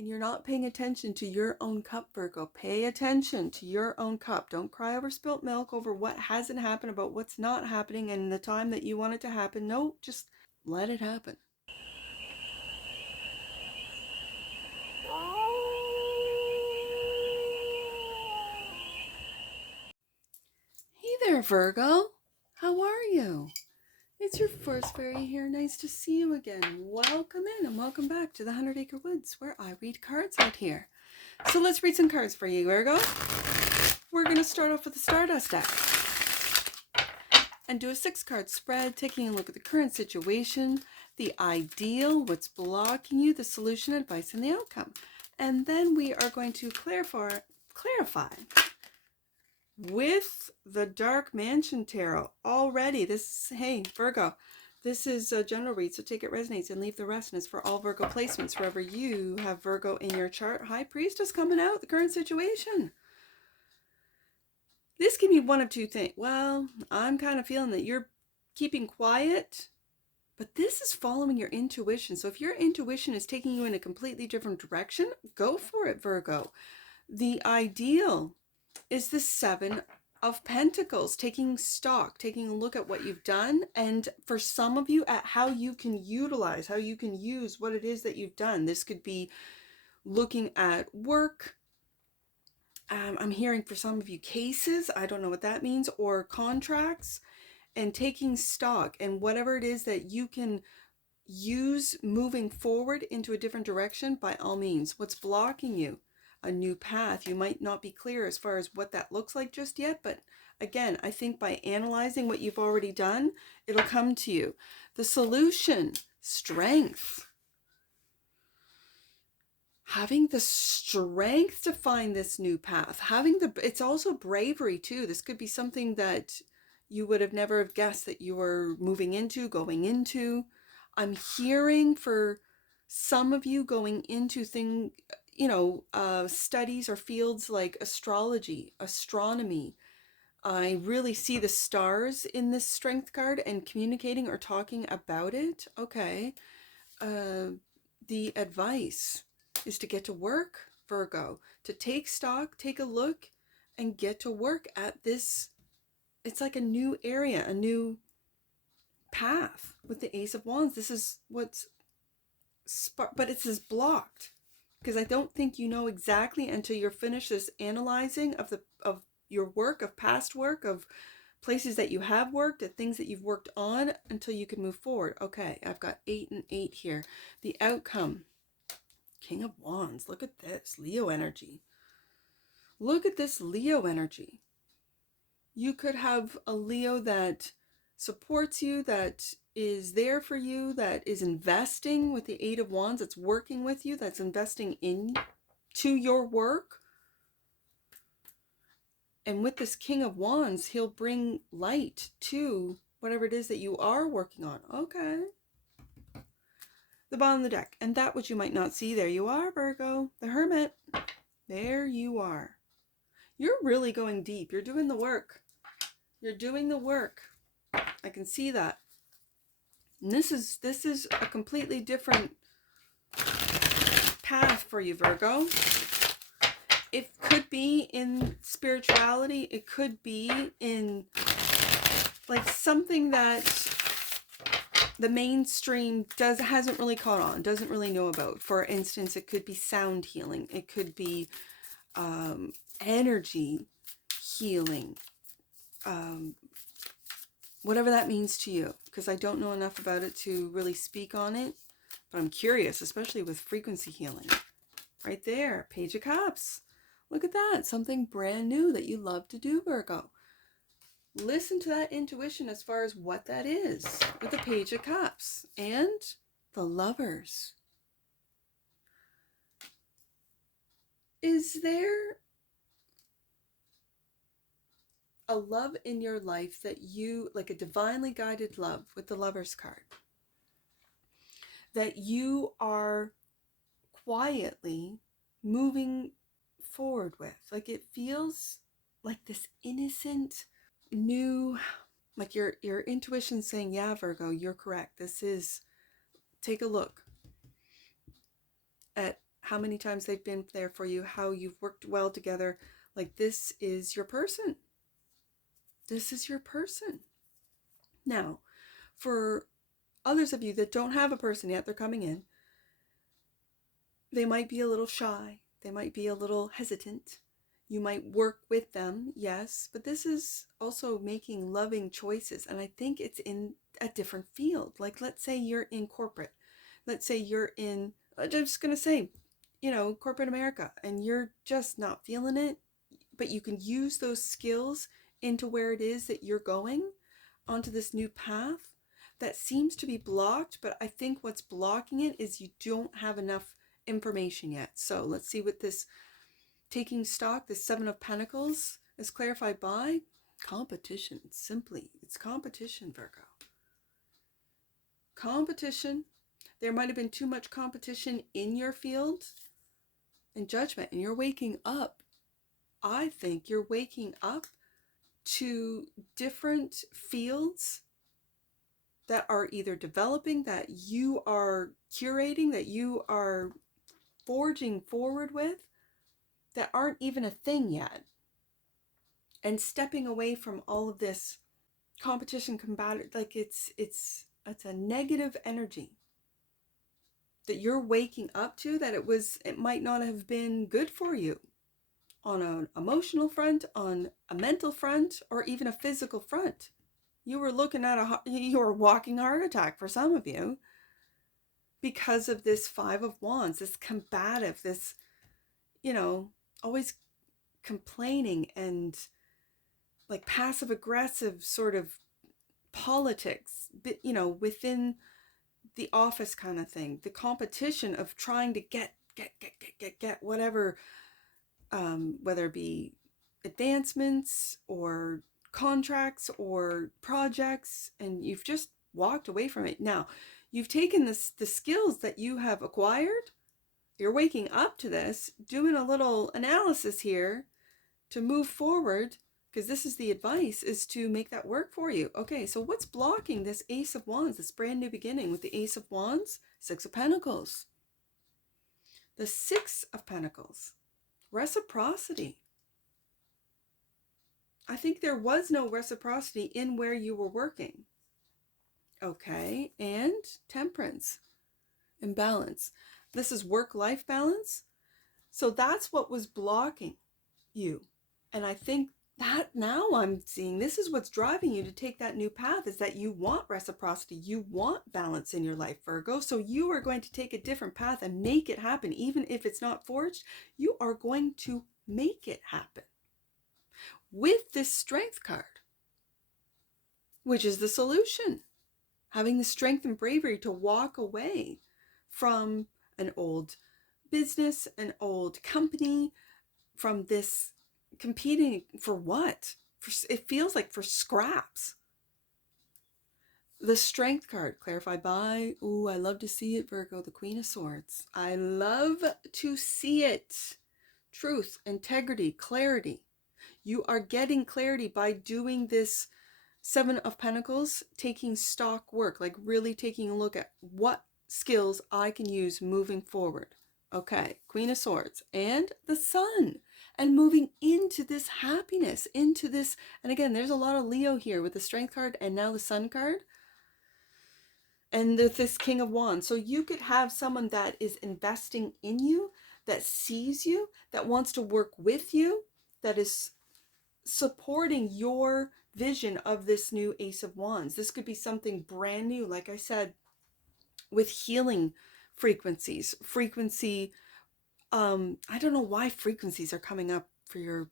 and you're not paying attention to your own cup, Virgo. Pay attention to your own cup. Don't cry over spilt milk, over what hasn't happened, about what's not happening and the time that you want it to happen. No, just let it happen. Hey there, Virgo. How are you? It's your first fairy here. Nice to see you again. Welcome in and welcome back to the 100 Acre Woods, where I read cards out here. So let's read some cards for you, Virgo. We're going to start off with the Stardust deck and do a 6-card spread, taking a look at the current situation, the ideal, what's blocking you, the solution, advice, and the outcome. And then we are going to clarify with the Dark Mansion Tarot already. This is, hey, Virgo, this is a general read, so take it resonates and leave the rest. And it's for all Virgo placements, wherever you have Virgo in your chart. High Priestess coming out, the current situation. This can be one of two things. Well, I'm kind of feeling that you're keeping quiet, but this is following your intuition. So if your intuition is taking you in a completely different direction, go for it, Virgo. The ideal is the 7 of Pentacles, taking stock, taking a look at what you've done, and for some of you at how you can utilize, how you can use what it is that you've done. This could be looking at work. I'm hearing for some of you cases, I don't know what that means, or contracts, and taking stock and whatever it is that you can use moving forward into a different direction, by all means. What's blocking you? A new path. You might not be clear as far as what that looks like just yet, but again, I think by analyzing what you've already done, it'll come to you. The solution, strength. Having the strength to find this new path. It's also bravery too. This could be something that you would have never have guessed that you were moving into, going into. I'm hearing for some of you going into studies or fields like astrology, astronomy. I really see the stars in this strength card and communicating or talking about it. Okay. The advice is to get to work, Virgo, to take stock, take a look, and get to work at this. It's like a new area, a new path with the Ace of Wands. This is what's but it says blocked, because I don't think you know exactly until you're finished this analyzing of your work, of past work, of places that you have worked, at things that you've worked on, until you can move forward. Okay, I've got 8 and 8 here. The outcome, King of Wands. Look at this, Leo energy. Look at this Leo energy. You could have a Leo that supports you, that is there for you, that is investing with the 8 of Wands, that's working with you, that's investing into your work. And with this King of Wands, he'll bring light to whatever it is that you are working on. Okay. The bottom of the deck. And that which you might not see, there you are, Virgo. The Hermit. There you are. You're really going deep. You're doing the work. You're doing the work. I can see that. And this is a completely different path for you, Virgo. It could be in spirituality. It could be in like something that the mainstream hasn't really caught on, doesn't really know about. For instance, it could be sound healing. It could be energy healing. Whatever that means to you, because I don't know enough about it to really speak on it, but I'm curious, especially with frequency healing. Right there, Page of Cups. Look at that, something brand new that you love to do, Virgo. Listen to that intuition as far as what that is with the Page of Cups and the Lovers. Is there a love in your life that you, like a divinely guided love with the Lovers card, that you are quietly moving forward with? Like it feels like this innocent new, like your intuition saying, yeah, Virgo, you're correct. This is, take a look at how many times they've been there for you, how you've worked well together. Like, this is your person. This is your person. Now, for others of you that don't have a person yet, they're coming in. They might be a little shy. They might be a little hesitant. You might work with them, yes, but this is also making loving choices. And I think it's in a different field. Like, let's say you're in corporate. Let's say you're in, I'm just going to say, corporate America, and you're just not feeling it, but you can use those skills into where it is that you're going, onto this new path that seems to be blocked. But I think what's blocking it is you don't have enough information yet. So let's see what this taking stock, the Seven of Pentacles, is clarified by competition. Simply, it's competition, Virgo. Competition. There might have been too much competition in your field and judgment, and you're waking up. I think you're waking up to different fields that are either developing, that you are curating, that you are forging forward with, that aren't even a thing yet, and stepping away from all of this competition, combative, like it's a negative energy that you're waking up to, that it might not have been good for you on an emotional front, on a mental front, or even a physical front. You were looking at you were walking a heart attack for some of you because of this Five of Wands, this combative, this, always complaining and like passive aggressive sort of politics, within the office kind of thing, the competition of trying to get whatever, whether it be advancements or contracts or projects, and you've just walked away from it. Now, you've taken the skills that you have acquired, you're waking up to this, doing a little analysis here to move forward, because this is the advice, is to make that work for you. Okay, so what's blocking this Ace of Wands, this brand new beginning with the Ace of Wands? Six of Pentacles. The Six of Pentacles. Reciprocity. I think there was no reciprocity in where you were working. Okay, and Temperance. Imbalance. This is work-life balance. So that's what was blocking you. And I think that now I'm seeing this is what's driving you to take that new path, is that you want reciprocity. You want balance in your life, Virgo. So you are going to take a different path and make it happen. Even if it's not forged, you are going to make it happen with this Strength card, which is the solution. Having the strength and bravery to walk away from an old business, an old company, from this competing for what? It feels like for scraps. The Strength card, clarified by, I love to see it, Virgo, the Queen of Swords. I love to see it. Truth, integrity, clarity. You are getting clarity by doing this Seven of Pentacles, taking stock work, like really taking a look at what skills I can use moving forward. Okay, Queen of Swords and the Sun, and moving into this happiness, into this, and again, there's a lot of Leo here with the Strength card and now the Sun card. And this King of Wands. So you could have someone that is investing in you, that sees you, that wants to work with you, that is supporting your vision of this new Ace of Wands. This could be something brand new, like I said, with healing frequencies. I don't know why frequencies are coming up for your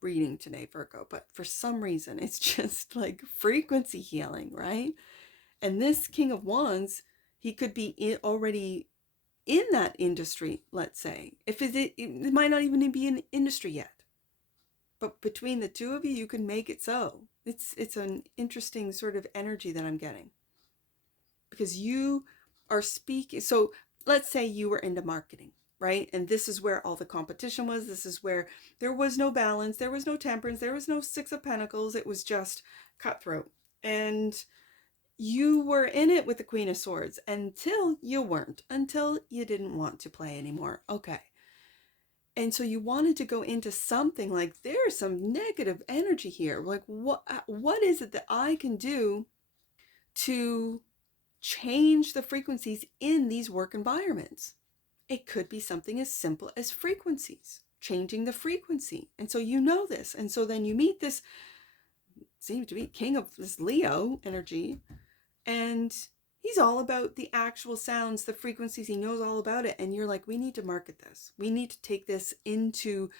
reading today, Virgo, but for some reason it's just like frequency healing, right? And this King of Wands, he could be already in that industry, let's say. If it might not even be an industry yet. But between the two of you, you can make it so. It's an interesting sort of energy that I'm getting. Because you are speaking. So let's say you were into marketing, right? And this is where all the competition was. This is where there was no balance. There was no temperance. There was no Six of Pentacles. It was just cutthroat. And you were in it with the Queen of Swords until you weren't, until you didn't want to play anymore. Okay. And so you wanted to go into something like, there's some negative energy here. Like, what is it that I can do to change the frequencies in these work environments? It could be something as simple as frequencies, changing the frequency. And so you know this. And so then you meet this, seems to be king of this Leo energy, and he's all about the actual sounds, the frequencies. He knows all about it. And you're like, we need to market this. We need to take this into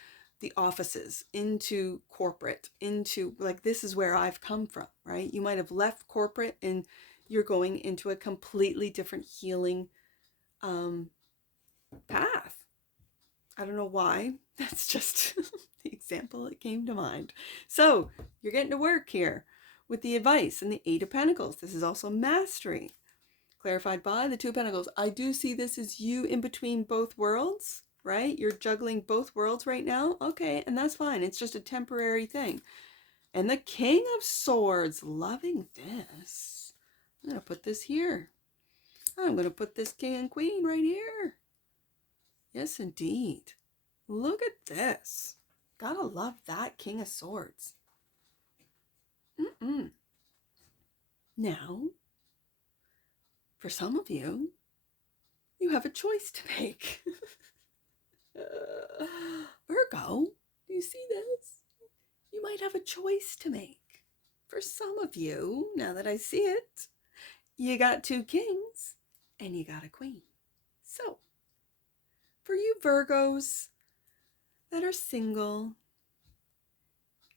the offices, into corporate, into, like, this is where I've come from, right? You might have left corporate and you're going into a completely different healing path. I don't know why. That's just the example that came to mind. So you're getting to work here with the advice and the Eight of Pentacles. This is also mastery, clarified by the Two of Pentacles. I do see this as you in between both worlds, right? You're juggling both worlds right now. Okay, and that's fine. It's just a temporary thing. And the King of Swords, loving this. I'm going to put this here. I'm going to put this King and Queen right here. Yes, indeed. Look at this. Gotta love that King of Swords. Now, for some of you, you have a choice to make. Virgo, do you see this? You might have a choice to make. For some of you, now that I see it, you got two kings and you got a queen. So, for you Virgos that are single,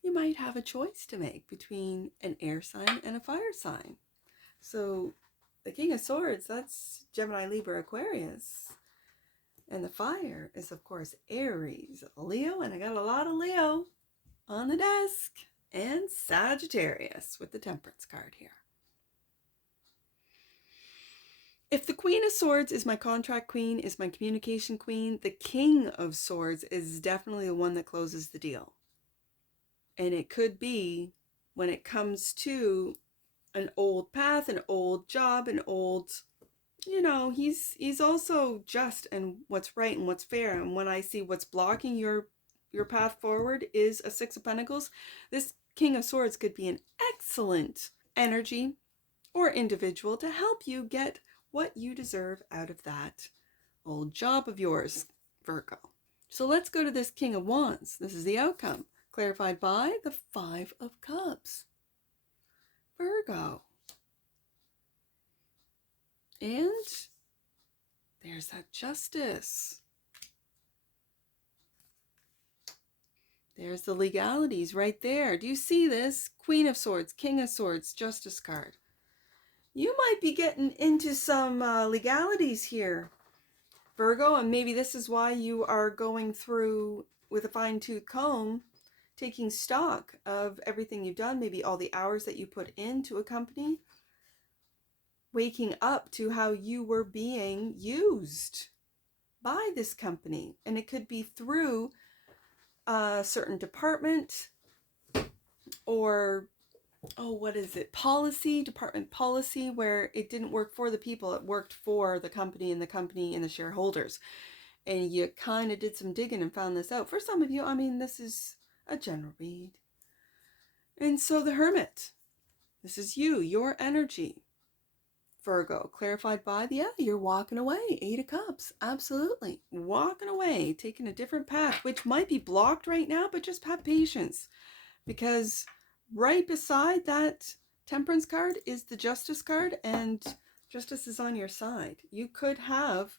you might have a choice to make between an air sign and a fire sign. So the King of Swords, that's Gemini, Libra, Aquarius. And the fire is, of course, Aries, Leo, and I got a lot of Leo on the desk. And Sagittarius with the Temperance card here. If the Queen of Swords is my contract queen, is my communication queen, the King of Swords is definitely the one that closes the deal. And it could be, when it comes to an old path, an old job, an old, he's also just and what's right and what's fair. And when I see what's blocking your path forward is a Six of Pentacles, this King of Swords could be an excellent energy or individual to help you get what you deserve out of that old job of yours, Virgo. So let's go to this King of Wands. This is the outcome, clarified by the Five of Cups. Virgo. And there's that Justice. There's the legalities right there. Do you see this? Queen of Swords, King of Swords, Justice card. You might be getting into some legalities here, Virgo, and maybe this is why you are going through with a fine-tooth comb, taking stock of everything you've done, maybe all the hours that you put into a company, waking up to how you were being used by this company. And it could be through a certain department or department policy, where it didn't work for the people, it worked for the company and the shareholders. And you kind of did some digging and found this out. For some of you, this is a general read. And so the Hermit, this is you, your energy, Virgo, clarified by you're walking away. Eight of Cups, absolutely. Walking away, taking a different path, which might be blocked right now, but just have patience. Because right beside that Temperance card is the Justice card, and Justice is on your side. You could have,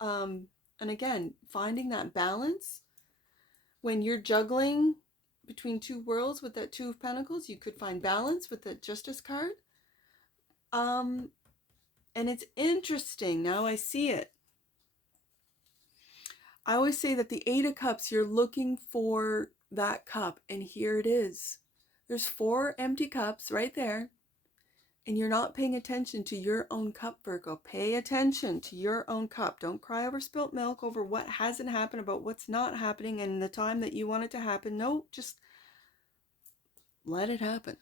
and again, finding that balance when you're juggling between two worlds with that Two of Pentacles, you could find balance with the Justice card. And it's interesting. Now I see it. I always say that the Eight of Cups, you're looking for that cup, and here it is. There's 4 empty cups right there, and you're not paying attention to your own cup, Virgo. Pay attention to your own cup. Don't cry over spilt milk, over what hasn't happened, about what's not happening and the time that you want it to happen. No, just let it happen.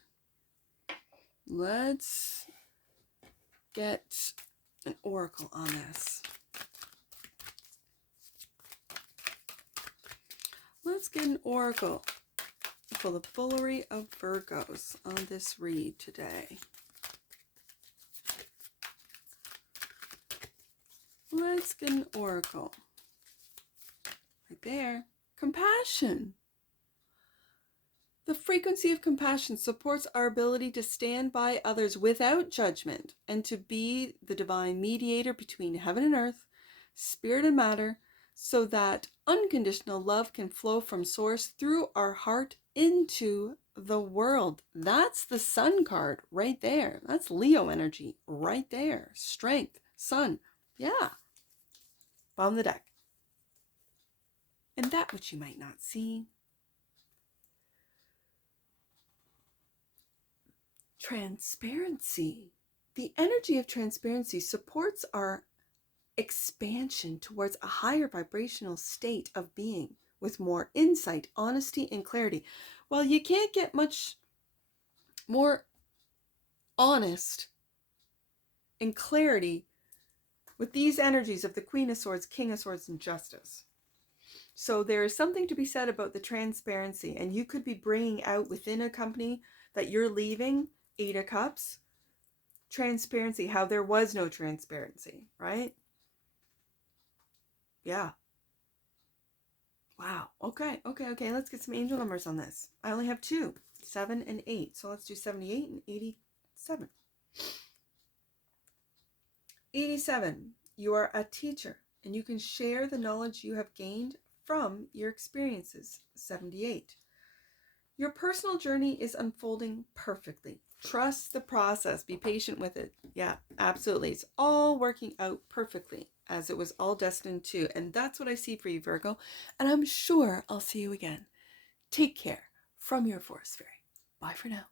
Let's get an oracle on this. Let's get an oracle for the foolery of Virgos on this read today. Let's get an oracle. Right there. Compassion. The frequency of compassion supports our ability to stand by others without judgment and to be the divine mediator between heaven and earth, spirit and matter, so that unconditional love can flow from source through our heart into the world. That's the sun card right there. That's Leo energy right there. Strength, sun. Yeah. Bottom of the deck. And that which you might not see. Transparency. The energy of transparency supports our expansion towards a higher vibrational state of being with more insight, honesty, and clarity. Well, you can't get much more honest and clarity with these energies of the Queen of Swords, King of Swords, and Justice. So there is something to be said about the transparency, and you could be bringing out within a company that you're leaving, 8 of Cups, transparency, how there was no transparency, right? Yeah. Wow. Okay. Let's get some angel numbers on this. I only have 2, 7 and 8. So let's do 78 and 87. 87. You are a teacher, and you can share the knowledge you have gained from your experiences. 78. Your personal journey is unfolding perfectly. Trust the process. Be patient with it. Yeah, absolutely. It's all working out perfectly as it was all destined to. And that's what I see for you, Virgo. And I'm sure I'll see you again. Take care from your Forest Fairy. Bye for now.